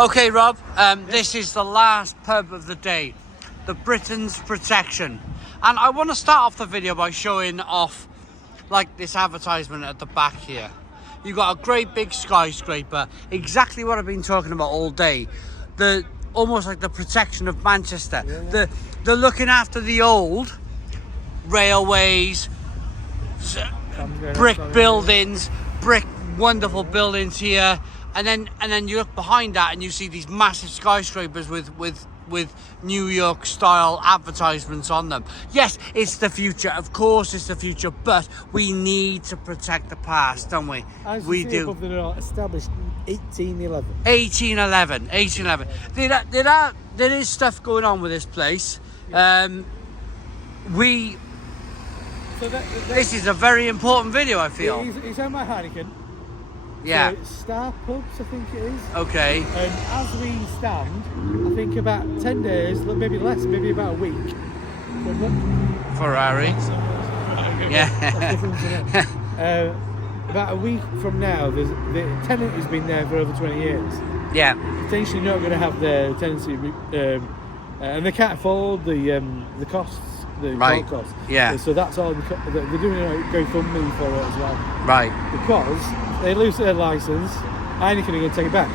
Okay, Rob, this is the last pub of the day, the Britons Protection. And I want to start off the video by showing off like this advertisement at the back here. You've got a great big skyscraper, exactly what I've been talking about all day. Almost like the protection of Manchester. Yeah. They're looking after the old railways, brick buildings, brick wonderful buildings here. And then you look behind that and you see these massive skyscrapers with New York style advertisements on them. Yes, it's the future. Of course it's the future, but we need to protect the past, don't we? We do. They're established 1811. 1811. There is stuff going on with this place. This is a very important video, I feel. It's owned by Heineken. Yeah. So Star Pubs, I think it is. Okay. And as we stand, I think about 10 days, maybe less, maybe about a week. Ferrari. Yeah. About a week from now, the tenant has been there for over 20 years. Yeah. Potentially not going to have their tenancy, and they can't afford the costs. The costs. Yeah. So that's all. They're doing a GoFundMe for it as well. Right. Because they lose their license, Heineken are going to take it back.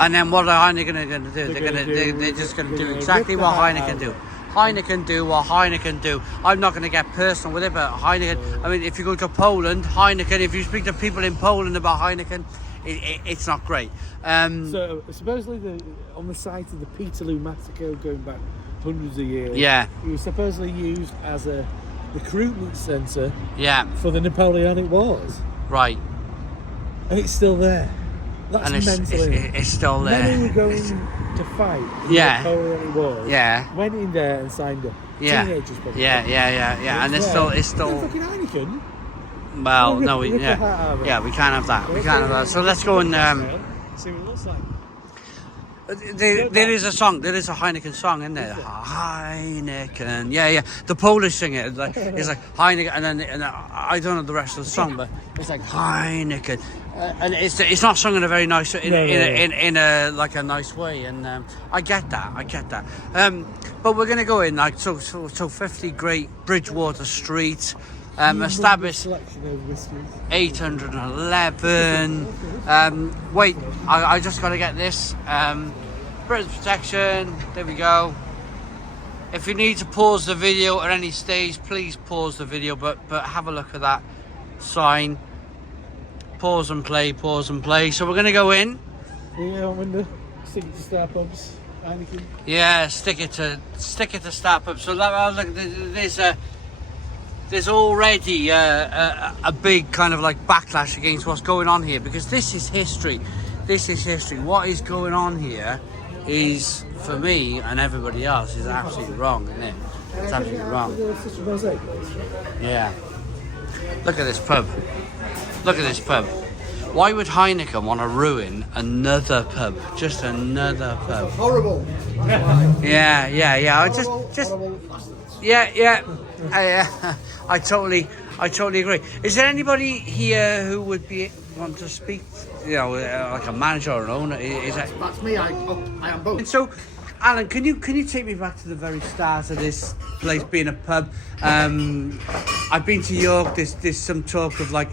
And then what are Heineken going to do? They're just going to do exactly what Heineken do. Heineken do what Heineken do. I'm not going to get personal with it, but Heineken. I mean, if you go to Poland, Heineken. If you speak to people in Poland about Heineken, it's not great. So supposedly on the site of the Peterloo massacre going back hundreds of years. Yeah. It was supposedly used as a recruitment centre. Yeah. For the Napoleonic Wars. Right. And it's still there. That's it's still there. Men who were going to fight in the Napoleonic Wars. Yeah. Went in there and signed up. Yeah. Teenagers probably. Yeah. And it's still. Fucking Heineken. Well, no, we can't have that. We can't have that. So let's go and see what it looks like. There is a song. There is a Heineken song in there. Heineken. Yeah. The Polish sing it. It's like Heineken, and I don't know the rest of the song, but it's like Heineken, and it's not sung in a very nice in a like a nice way, and I get that. But we're gonna go in like so 50 Great Bridgewater Street. Established 811. Wait, I just got to get this. British Protection. There we go. If you need to pause the video at any stage, please pause the video. But have a look at that sign. Pause and play. So we're gonna go in. Yeah, window. Stick it to Star Pubs. Heineken. Yeah, stick it to Star Pubs. So look, there's already a big kind of like backlash against what's going on here, because this is history. What is going on here is, for me and everybody else, is absolutely wrong, isn't it? It's absolutely wrong. Yeah. Look at this pub. Why would Heineken want to ruin another pub? Just another pub. Horrible. Yeah. I totally agree. Is there anybody here who would want to speak? You know, like a manager or an owner? That's me. I am both. And so, Alan, can you take me back to the very start of this place being a pub? I've been to York. There's some talk of like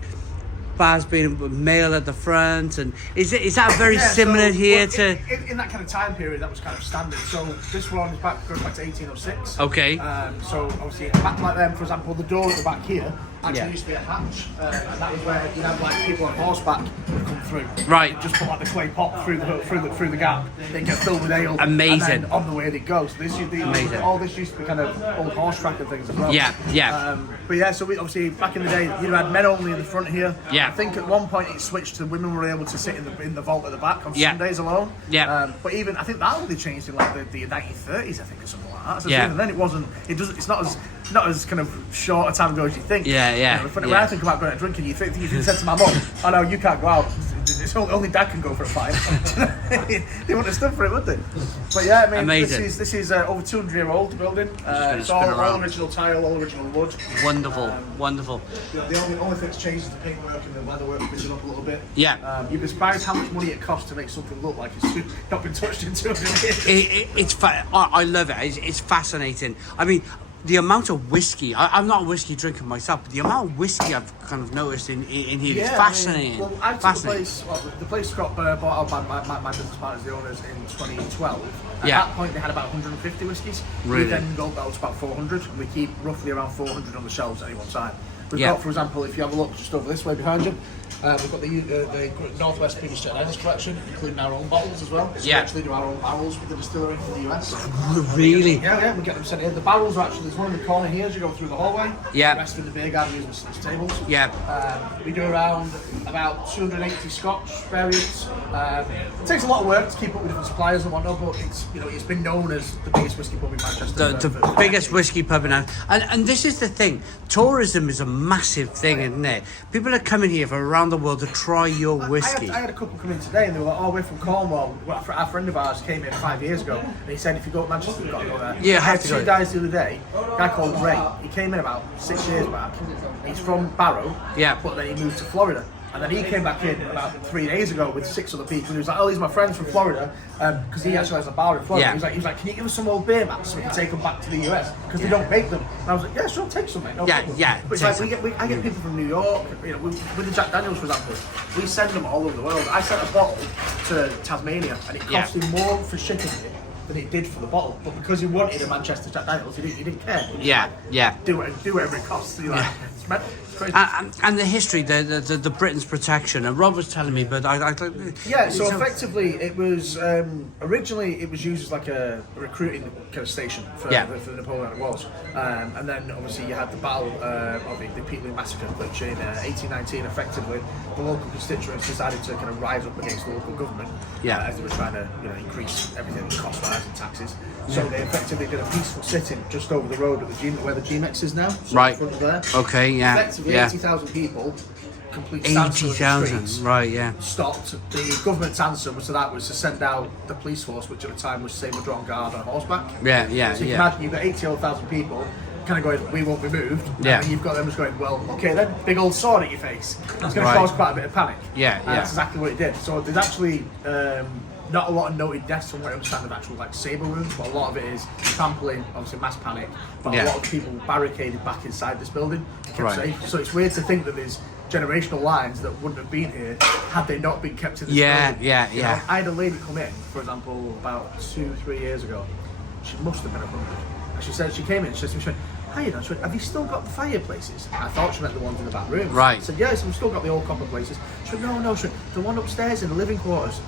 bars being male at the front, and is that very similar here to? In that kind of time period, that was kind of standard. So this one goes back to 1806. Okay. So obviously, back like them, for example, the door at the back here actually used to be a hatch, and that was where you'd have like people on horseback would come through. Right. You'd just put like the clay pot through the gap. They'd get filled with ale. Amazing. And then on the way they'd go. So all this used to be kind of old horse track and things as well. Yeah. But yeah, so we obviously back in the day, you had men only in the front here. Yeah. I think at one point it switched to women were able to sit in the vault at the back on Sundays alone. Yeah. But even I think that only changed in like the 1930s, I think, or something like that. So yeah. And then it's not as kind of short a time ago as you think. Yeah. When I think about going out drinking, you said to my mum, "Oh no, you can't go out. It's because only Dad can go for a pint. They wouldn't have stood for it, would they? But yeah, I mean, Amazing. this is over 200-year-old building. It's spin all around. original tile, all original wood. Wonderful, wonderful. The only thing that's changed is the paintwork and the leatherwork picking up a little bit. Yeah. You'd be surprised how much money it costs to make something look like it's not been touched in 200 years. I love it. It's fascinating. I mean, the amount of whiskey. I'm not a whiskey drinker myself, but the amount of whiskey I've kind of noticed in here is fascinating. I took the place got bought out by my business partners, the owners, in 2012. At that point, they had about 150 whiskies. Really? We then got to about 400, and we keep roughly around 400 on the shelves at any one time. We've Yeah. got, for example, if you have a look just over this way behind you, we've got the Northwest British Jack collection, including our own bottles as well. So we actually do our own barrels with the distillery from the US. Really? Yeah, we get them sent here. The barrels are actually, there's one in the corner here as you go through the hallway. Yeah. The rest in the beer garden using the tables. Yeah. We do around about 280 Scotch variants. It takes a lot of work to keep up with different suppliers and whatnot, but it's been known as the biggest whiskey pub in Manchester. The biggest whiskey pub in and this is the thing. Tourism is a massive thing, isn't it? People are coming here from around the world to try your whiskey. I had a couple come in today and they were like, "Oh, we're from Cornwall." Well, our friend of ours came in 5 years ago and he said, "If you go to Manchester, you've got to go there." Yeah, I had two guys the other day. A guy called Ray. He came in about 6 years back. He's from Barrow. Yeah. But then he moved to Florida. And then he came back in about 3 days ago with 6 other people. And he was like, "Oh, these are my friends from Florida," because he actually has a bar in Florida. Yeah. He was like, "Can you give us some old beer mats so we can take them back to the US? Because they don't make them." And I was like, "Yeah, sure, take some, mate." No problem." But it's like I get people from New York. With the Jack Daniels, for example, we send them all over the world. I sent a bottle to Tasmania, and it cost him more for shipping it than it did for the bottle. But because he wanted a Manchester Jack Daniels, he didn't care. He was do whatever it costs. It's crazy. And the history, the Britain's protection, and Rob was telling me, but I so effectively it was originally it was used as like a recruiting kind of station for the Napoleonic Wars, and then obviously you had the battle of the Peterloo Massacre, which in 1819 effectively the local constituents decided to kind of rise up against the local government as they were trying to increase everything, cost rise and taxes. So they effectively did a peaceful sit-in just over the road at where the GMX is now, right. in front of there. Okay, yeah. Effectively 80,000 people. Complete standstill in the streets, right, yeah. Stopped. The government's answer to that was to send out the police force, which at the time was Sabre Drawn Guard on horseback. Yeah. So you can imagine you've got 80,000 people kind of going, "We won't be moved." Yeah. And you've got them just going, "Well, okay then, big old sword at your face." It's going to cause quite a bit of panic. Yeah. That's exactly what it did. So there's actually not a lot of noted deaths from what I understand of actual sabre wounds, but a lot of it is trampling, obviously mass panic, but a lot of people barricaded back inside this building to keep safe. So it's weird to think that there's generational lines that wouldn't have been here had they not been kept in this building. Yeah. I had a lady come in, for example, about 2-3 years ago. She must have been 100. And she said, she came in, she went, "Hi, she went, have you still got the fireplaces?" I thought she meant the ones in the back room. Right. I said, "Yes, we've still got the old copper places." She went, No. She went, "The one upstairs in the living quarters."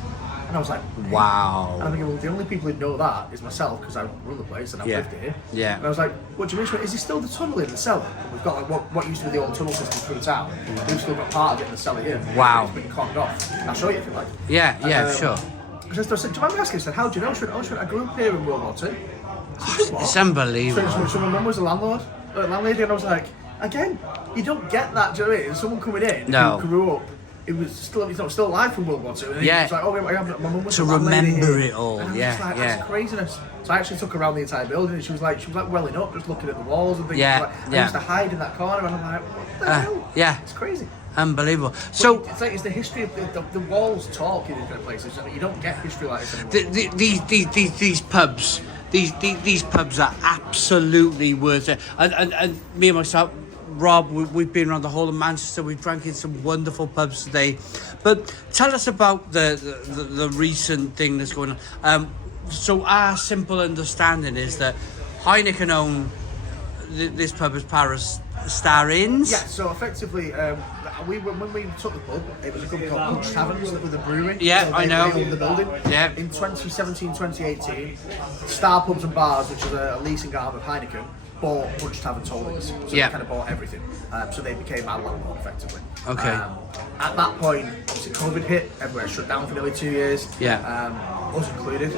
And I was like, "Wow." And I'm thinking, well, the only people who know that is myself, because I run the place and I've lived here. Yeah. And I was like, "What do you mean? She went, is it still the tunnel in the cellar?" We've got like what used to be the old tunnel system through town. We've still got part of it in the cellar here. Wow. It's been conned off. I'll show you if you like. Yeah, sure. I said, "Do you mind me asking?" I said, "How do you know?" She went, "I grew up here in World War II." It's unbelievable. So my mum was a landlady, and I was like, again, you don't get that, do you know what I mean? Someone coming in who grew up, it was still alive from World War II. And it's like, "Oh, my mum was to a landlady remember here." it all. And I was just like, "That's craziness." So I actually took her around the entire building, and she was like welling up, just looking at the walls and things. I used to hide in that corner, and I'm like, "What the hell?" It's crazy. Unbelievable. So it's the history of the walls talk in different places. You don't get history like this anymore. these pubs. These pubs are absolutely worth it. And me and myself, Rob, we've been around the whole of Manchester. We've drank in some wonderful pubs today. But tell us about the recent thing that's going on. So our simple understanding is that Heineken own this pub as Paris Star Inns. Yeah, so effectively, when we took the pub, it was a company called Punch Taverns that were the brewery. Yeah, so I know. They owned the building. Yeah. In 2017, 2018, Star Pubs and Bars, which is a leasing arm of Heineken, bought Punch Taverns Holdings. So they kind of bought everything. So they became our landlord effectively. Okay. At that point, obviously COVID hit, everywhere shut down for nearly 2 years. Yeah. us included.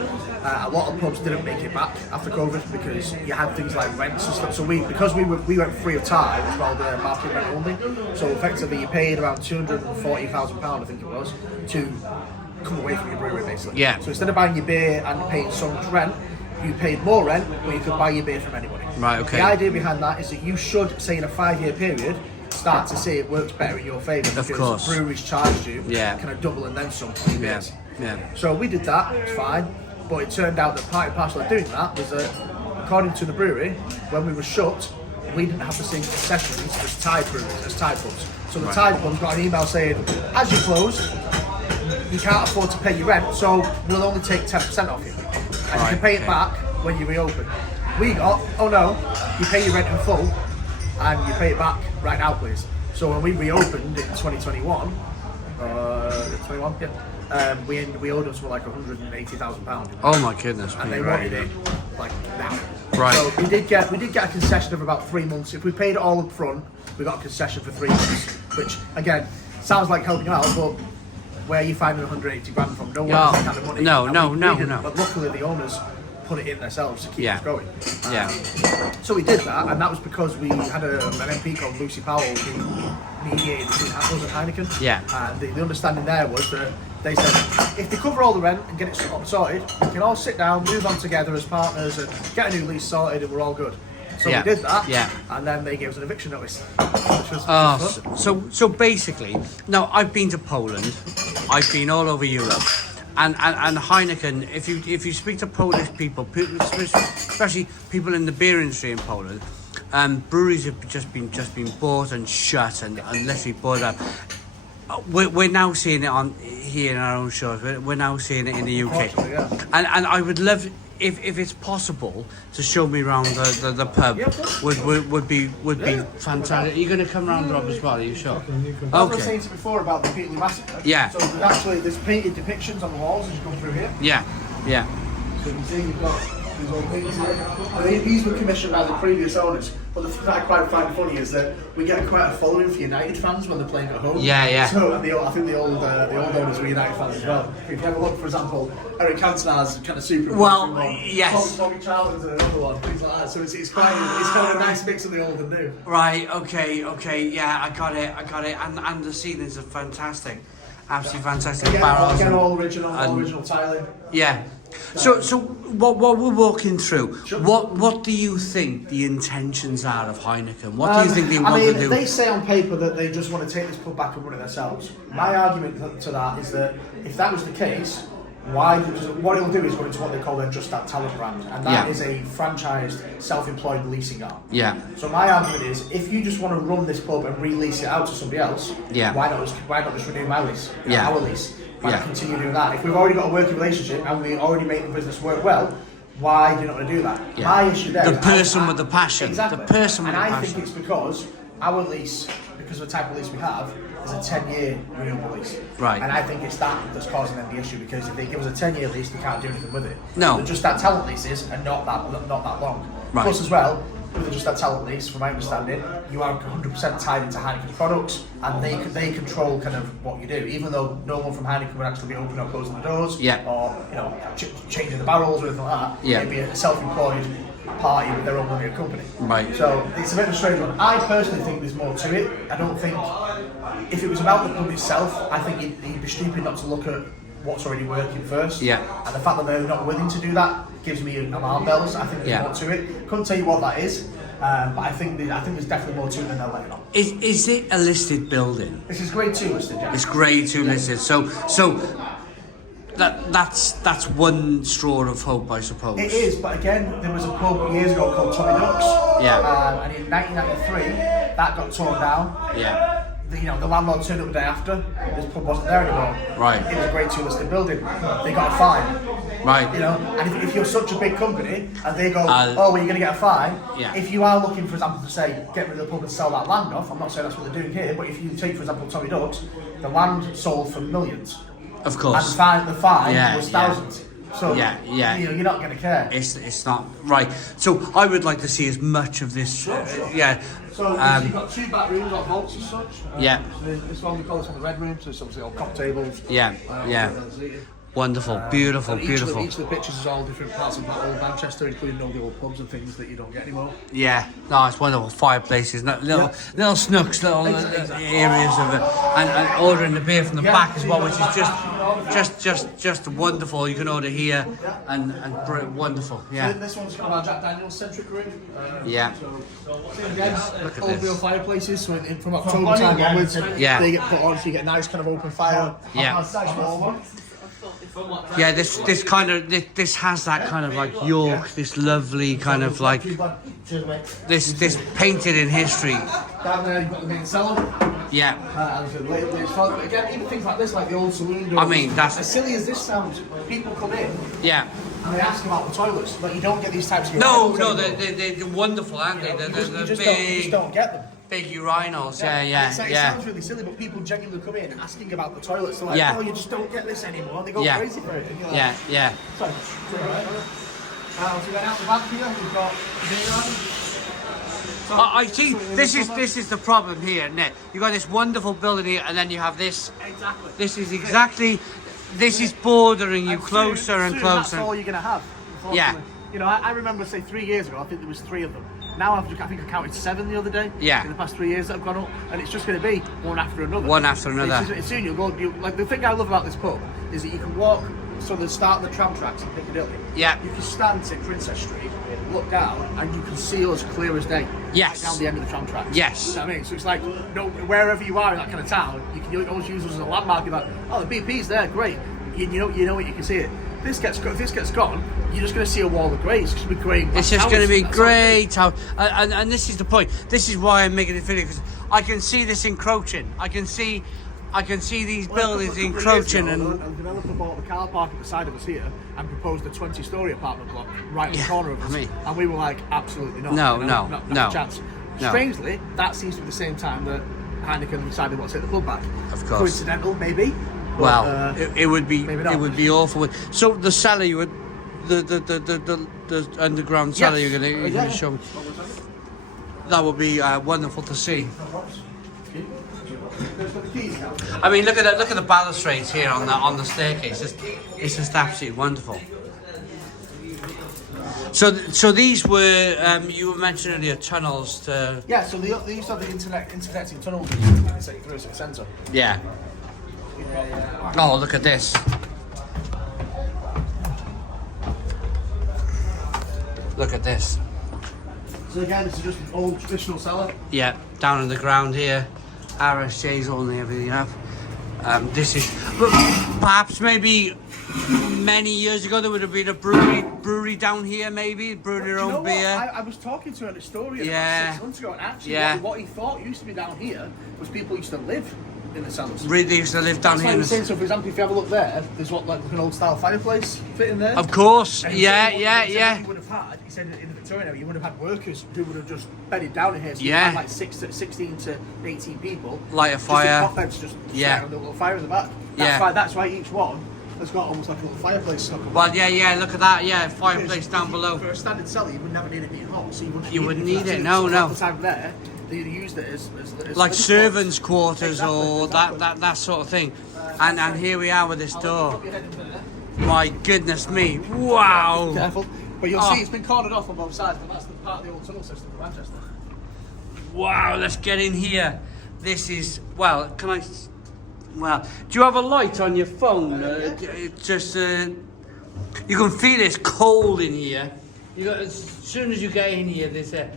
A lot of pubs didn't make it back after COVID because you had things like rents and stuff. So we went free of tie, it was called market rent only. So effectively you paid around £240,000, I think it was, to come away from your brewery basically. Yeah. So instead of buying your beer and paying so much rent, you paid more rent, but you could buy your beer from anybody. Right, okay. The idea behind that is that you should, say in a 5-year period, start to see it works better in your favour because course. breweries charged you Yeah. kind of double and then some for your Yeah. beers. Yeah. So we did that, it's fine, but it turned out that part and parcel of doing that was that, according to the brewery, when we were shut, we didn't have the same concessions as Thai breweries, as Thai pubs. So the Thai pubs got an email saying, as you close, you can't afford to pay your rent, so we'll only take 10% off you. And you can pay it back when you reopen. We got, oh no, you pay your rent in full, and you pay it back right now, please. So when we reopened in 2021, we owed them something like £180,000. Oh my goodness. And they wanted it like now. Right. So we did get a concession of about 3 months. If we paid it all up front, we got a concession for 3 months, which again sounds like helping you out, but where are you finding 180 grand from? No one has that kind of money. No. But luckily the owners put it in themselves to keep us going. Yeah. So we did that, and that was because we had an MP called Lucy Powell who mediated between us and Heineken. Yeah. And the understanding there was that they said, if they cover all the rent and get it sorted, we can all sit down, move on together as partners and get a new lease sorted and we're all good. So we did that, and then they gave us an eviction notice. Which was fun. So basically, now I've been to Poland, I've been all over Europe, and Heineken. If you speak to Polish people, especially people in the beer industry in Poland, breweries have just been bought and shut and literally bought up. We're now seeing it here in our own shores. We're now seeing it in the UK, and I would love. If it's possible to show me around the pub, would be fantastic. Are you going to come round, Rob, as well? Are you sure? I was saying to you before about the Peatley Massacre. Yeah. So there's painted depictions on the walls as you come through here. Yeah. So you can see you've got these old paintings here. These were commissioned by the previous owners. But the thing that I quite find funny is that we get quite a following for United fans when they're playing at home. Yeah. So I think the old owners were United fans as well. If you have a look, for example, Eric Cantona's kind of super. Well, yes. Tommy Charlton's and another one, things like that. So it's kind of a nice mix of the old and new. Right. Okay. Yeah, I got it. And the ceilings are fantastic. Absolutely fantastic. Again, all original tiling. Yeah. So what we're walking through, what do you think the intentions are of Heineken? What do you think they want to do? They say on paper that they just want to take this pub back and run it themselves. My argument to that is that if that was the case, what it'll do is go into what they call their Just That Talent brand, and that is a franchised, self-employed leasing arm. Yeah. So my argument is, if you just want to run this pub and release it out to somebody else, why not just renew my lease, our lease? Why not continue doing that? If we've already got a working relationship and we already make the business work well, why do you not want to do that? Yeah. My issue there the person with the passion. Exactly. The person with the passion. And I think it's because our lease, because of the type of lease we have, is a 10-year renewable lease. Right. And I think it's that that's causing them the issue, because if they give us a 10-year lease, they can't do anything with it. No. They're Just That Talent leases and not that long. Right. Plus as well, with the Just That Talent lease, from my understanding, you are 100% tied into Heineken's products, and they control kind of what you do, even though no one from Heineken would actually be opening or closing the doors, or changing the barrels or anything like that. It'd be a self-employed party with their own limited company. Right. So it's a bit of a strange one. I personally think there's more to it. I don't think, if it was about the pub itself, I think he'd be stupid not to look at what's already working first. Yeah. And the fact that they're not willing to do that gives me alarm bells. I think there's more to it. Couldn't tell you what that is, but I think there's definitely more to it than they're letting on. Is it a listed building? This is grade 2 listed, yeah. It's grade 2 listed. So that's one straw of hope, I suppose. It is, but again, there was a pub years ago called Tommy Ducks. Yeah. And in 1993, that got torn down. Yeah. The landlord turned up the day after. This pub wasn't there anymore. Right. It was a grade 2 listed building. They got a fine. Right. And if you're such a big company and they go, well, you're going to get a fine. Yeah. If you are looking, for example, to say get rid of the pub and sell that land off, I'm not saying that's what they're doing here, but if you take, for example, Tommy Ducks, the land sold for millions. Of course. And the fine was thousands. So you're not going to care. It's not right. So I would like to see as much of this. Sure. So you've got 2 back rooms, like vaults as such. Yeah. So this one, we call this one the red room, so it's obviously all cocktails. Yeah. Wonderful, beautiful, and beautiful. Each of the pictures is all different parts of old Manchester, including all the old pubs and things that you don't get anymore. Yeah, no, it's wonderful. Fireplaces, little snooks, little areas of it, and ordering the beer from the back as well, which is just wonderful. You can order here and wonderful. Yeah. So this one's kind of our Jack Daniels centric room. Yeah. Again, Look at old this. real fireplaces. So from October time onwards, Yeah. they get put on, so you get a nice kind of open fire. Yeah. Nice warm one. Yeah, this has that kind of like York, this lovely kind of like this painted in history. Down there you've got the main cellar. Yeah. Again, even things like this, like the old saloon doors. I mean, that's as silly as this sounds. People come in yeah. and they ask about the toilets, but you don't get these types of No, urinals they're wonderful, aren't they? anymore. They're You just big, don't get them. big urinals. Yeah, It yeah. sounds really silly, but people genuinely come in asking about the toilets. They're like, Yeah. oh, you just don't get this anymore. They go Yeah. crazy for it. And you're like, Yeah. Sorry. So then out the back here, we've got I see. This is the problem here, isn't it? You got this wonderful building here, and then you have this. Exactly. This is exactly. This is bordering you closer and soon closer. That's all you're going to have. Yeah. You know, I remember, say, 3 years ago, I think there was 3 of them. Now I think I counted 7 the other day. Yeah. In the past 3 years that have gone up, and it's just going to be one after another. One after another. It's soon you'll go. Like the thing I love about this pub is that you can walk. So the start of the tram tracks in Piccadilly. Yeah. You can stand in Princess Street, look down, and you can see us clear as day. Yes. Down the end of the tram tracks. Yes. You know what I mean? So it's like, no, wherever you are in that kind of town, you can always use us as a landmark. You're like, oh, the BP's there, great. You know what, you can see it. If this gets gone, you're just going to see a wall of grey. It's just going to be grey. It's just going to be great. And this is the point. This is why I'm making this video, because I can see this encroaching. I can see these buildings encroaching. And the developer bought the car park at the side of us here and proposed a 20-storey apartment block right on the corner of us. And we were like, absolutely not. No, not a chance. No. Strangely, that seems to be the same time that Heineken decided what to take the club back. Of course. Coincidental, maybe. But, Well, it would be maybe not. it would be awful. So the cellar you would the underground cellar you're gonna show me. That would be wonderful to see. I mean, look at the balustrades here on the staircase. It's just absolutely wonderful. So these were you were mentioning earlier tunnels to. Yeah, so they used to have the interconnecting tunnels in the city centre. Yeah. Oh, look at this. Look at this. So again, this is just an old traditional cellar. Yeah, down on the ground here. RSJ's all and everything up. This is perhaps maybe many years ago there would have been a brewery down here, maybe brewing their own beer. I was talking to an historian about 6 months ago, and actually what he thought used to be down here was people used to live in the cellars. They used to live down here. So for example, if you have a look there, there's like an old style fireplace fit in there. Of course, And yeah. You would have had, he said in the Victorian era, you would have had workers who would have just bedded down in here. So you had like 16 to 18 people. Light a fire. Just in beds, just a little fire in the back. That's why each one has got almost like a little fireplace. Well, yeah, look at that, fireplace down below. For a standard cellar, you would never need it being hot, so you wouldn't need need it. So No. at the time there, they used it as like living servants' quarters or exactly. that sort of thing. And here we are with this door. My goodness me! Wow. Careful, but you'll see it's been cordoned off on both sides. But that's the part of the old tunnel system for Manchester. Wow, let's get in here. This is can I? Well, do you have a light on your phone? You can feel it's cold in here. As soon as you get in here, it's a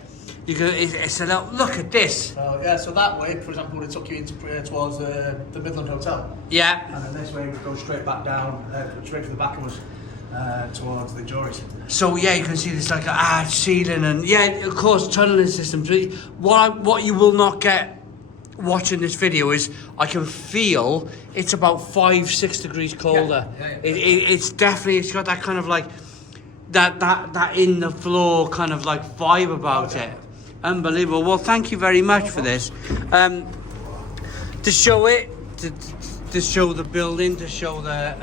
little. Look at this. So that way, for example, would have took you towards the Midland Hotel. Yeah. And then this way would go straight back down, straight for the back of us, towards the juries. So you can see this like an arch ceiling, and of course, tunneling systems. What you will not get watching this video is I can feel it's about 5-6 degrees colder. It's definitely, it's got that kind of like that in the floor kind of like vibe about it. Unbelievable. Well, thank you very much for this. To show it, to show the building, to show the.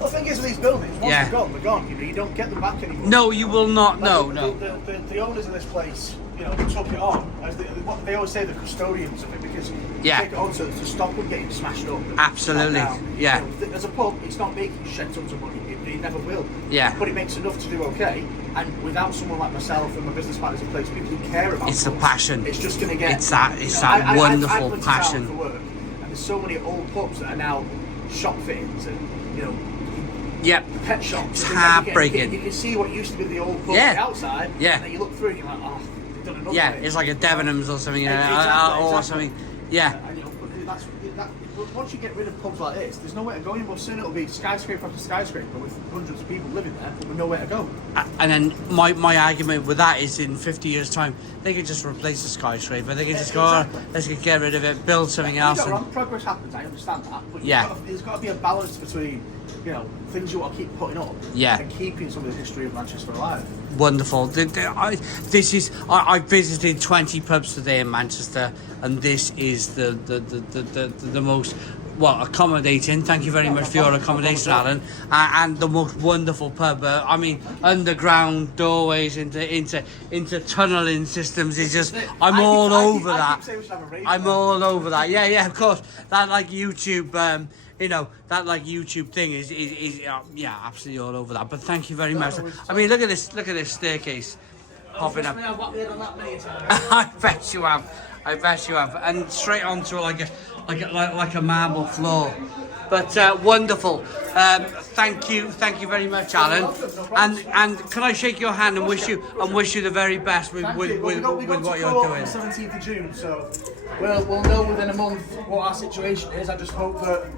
The thing is with these buildings, once they're gone, they're gone. You don't get them back anymore. No, you will not. No. The owners of this place took it on, as they always say, the custodians of it, because you Yeah. take it on to stop them getting smashed up. Absolutely. Now, Yeah. As a pub, it's not making shed tons of money. It never will. Yeah. But it makes enough to do okay. And without someone like myself and my business partners in place, people who care about It's the pubs, passion. It's just going to get. It's that wonderful I went to town passion. for work, and there's so many old pubs that are now shop fittings and Yep. pet shops. It's Things heartbreaking. You can see what used to be the old pub Yeah. on the outside. Yeah. And then you look through and you're like, oh, they've done another Yeah, bit. it's like a Debenhams or something, Exactly, or exactly. something. Yeah. And, but once you get rid of pubs like this, there's nowhere to go anymore. Soon it'll be skyscraper after skyscraper with hundreds of people living there, but with nowhere to go. And then my argument with that is in 50 years' time, they could just replace the skyscraper. They could just go, Exactly. let's get rid of it, build something Don't else. get me And, wrong, progress happens, I understand that, but Yeah. there's got to be a balance between things you want to keep putting up Yeah. and keeping some of the history of Manchester alive. wonderful. I visited 20 pubs today in Manchester, and this is the most accommodating. Thank you very much for your accommodation, Alan, and the most wonderful pub. I mean, underground doorways into tunneling systems is just. I'm all over that. I'm all over that. Yeah, of course. That like YouTube. That like YouTube thing is absolutely all over that. But thank you very much. I mean, look at this staircase hopping up. I bet you have, and straight onto like a marble floor. But wonderful. Thank you very much, Alan. And can I shake your hand and wish you the very best with what you're doing? On the 17th of June, so we'll know within a month what our situation is. I just hope that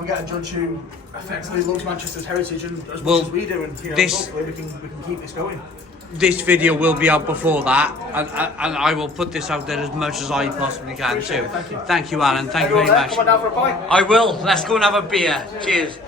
we get a judge who effectively loves Manchester's heritage and as much as we do, and hopefully we can keep this going. This video will be out before that, and I will put this out there as much as I possibly can too. Thank you, Alan. Thank you very much. Come on down for a pint. I will. Let's go and have a beer. Cheers.